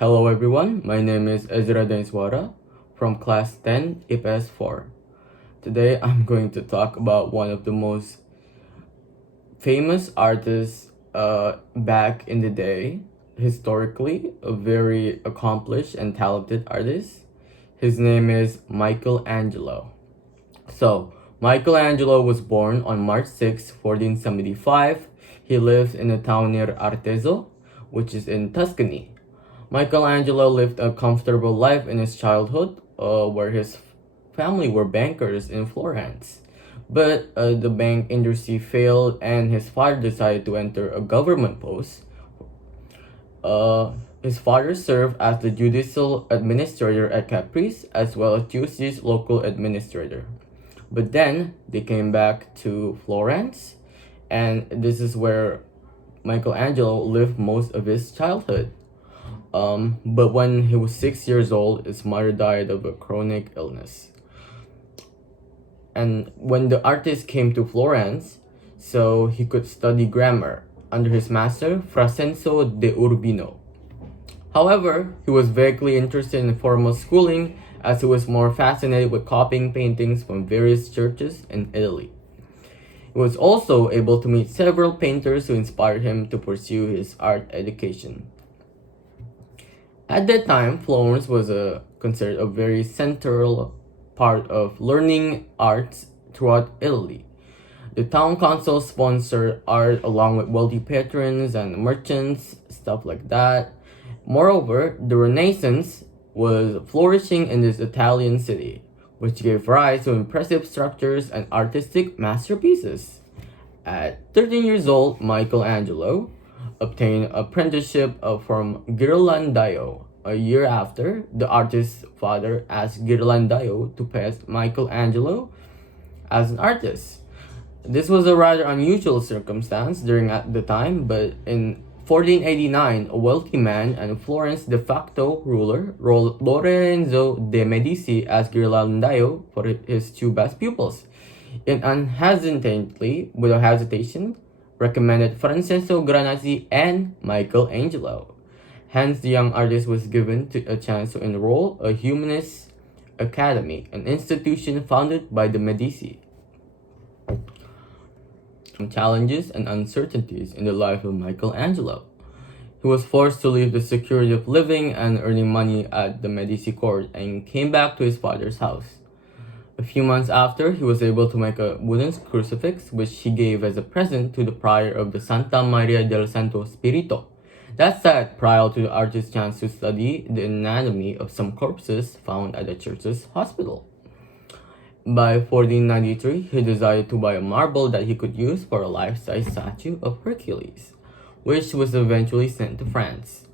Hello everyone, my name is Ezra Daniswara from class 10 IPS 4. Today I'm going to talk about one of the most famous artists back in the day, historically, a very accomplished and talented artist. His name is Michelangelo. Michelangelo was born on March 6, 1475. He lives in a town near Artezzo, which is in Tuscany. Michelangelo lived a comfortable life in his childhood, where his family were bankers in Florence. But the bank industry failed, and his father decided to enter a government post. His father served as the judicial administrator at Caprice, as well as Tuesday's local administrator. But then they came back to Florence, and this is where Michelangelo lived most of his childhood. But when he was 6 years old, his mother died of a chronic illness. And when the artist came to Florence, so he could study grammar under his master, Frasenso de Urbino. However, he was vaguely interested in formal schooling as he was more fascinated with copying paintings from various churches in Italy. He was also able to meet several painters who inspired him to pursue his art education. At that time, Florence was considered a very central part of learning arts throughout Italy. The town council sponsored art along with wealthy patrons and merchants, stuff like that. Moreover, the Renaissance was flourishing in this Italian city, which gave rise to impressive structures and artistic masterpieces. At 13 years old, Michelangelo obtained apprenticeship from Ghirlandaio. A year after, the artist's father asked Ghirlandaio to pass Michelangelo as an artist. This was a rather unusual circumstance during at the time, but in 1489, a wealthy man and Florence de facto ruler, Lorenzo de' Medici, asked Ghirlandaio for his two best pupils. It unhesitantly, without hesitation, recommended Francesco Granazzi and Michelangelo. Hence, the young artist was given a chance to enroll a humanist academy, an institution founded by the Medici. Challenges and uncertainties in the life of Michelangelo. He was forced to leave the security of living and earning money at the Medici court and came back to his father's house. A few months after, he was able to make a wooden crucifix, which he gave as a present to the prior of the Santa Maria del Santo Spirito. That said, prior to the artist's chance to study the anatomy of some corpses found at the church's hospital. By 1493, he decided to buy a marble that he could use for a life-size statue of Hercules, which was eventually sent to France.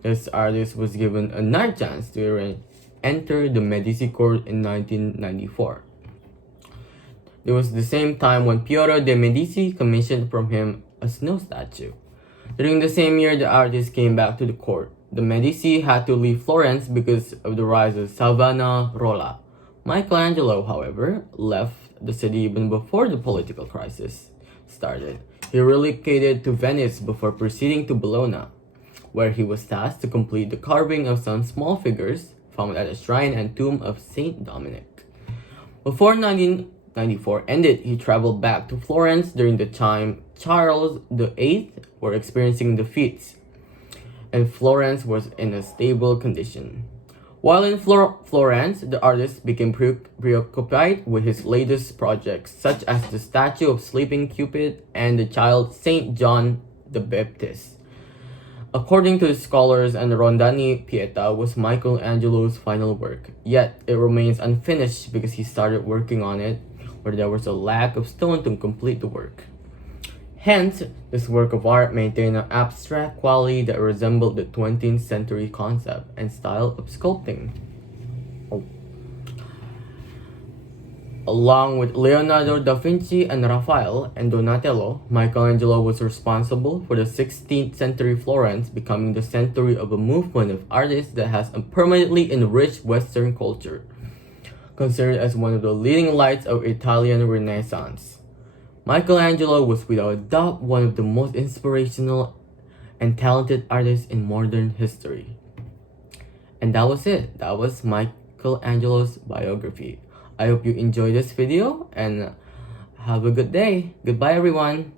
This artist was given another chance to enter the Medici court in 1994. It was the same time when Piero de' Medici commissioned from him a snow statue. During the same year, the artist came back to the court. The Medici had to leave Florence because of the rise of Savonarola. Michelangelo, however, left the city even before the political crisis started. He relocated to Venice before proceeding to Bologna, where he was tasked to complete the carving of some small figures found at the shrine and tomb of Saint Dominic. Before 1994 ended, he traveled back to Florence during the time Charles VIII were experiencing defeats, and Florence was in a stable condition. While in Florence, the artist became preoccupied with his latest projects, such as the statue of Sleeping Cupid and the child Saint John the Baptist. According to the scholars, and Rondani Pieta was Michelangelo's final work, yet it remains unfinished because he started working on it where there was a lack of stone to complete the work. Hence, this work of art maintained an abstract quality that resembled the 20th century concept and style of sculpting. Along with Leonardo da Vinci and Raphael and Donatello, Michelangelo was responsible for the 16th century Florence becoming the center of a movement of artists that has permanently enriched Western culture, considered as one of the leading lights of Italian Renaissance. Michelangelo was without a doubt one of the most inspirational and talented artists in modern history. And that was it. That was Michelangelo's biography. I hope you enjoyed this video and have a good day. Goodbye, everyone.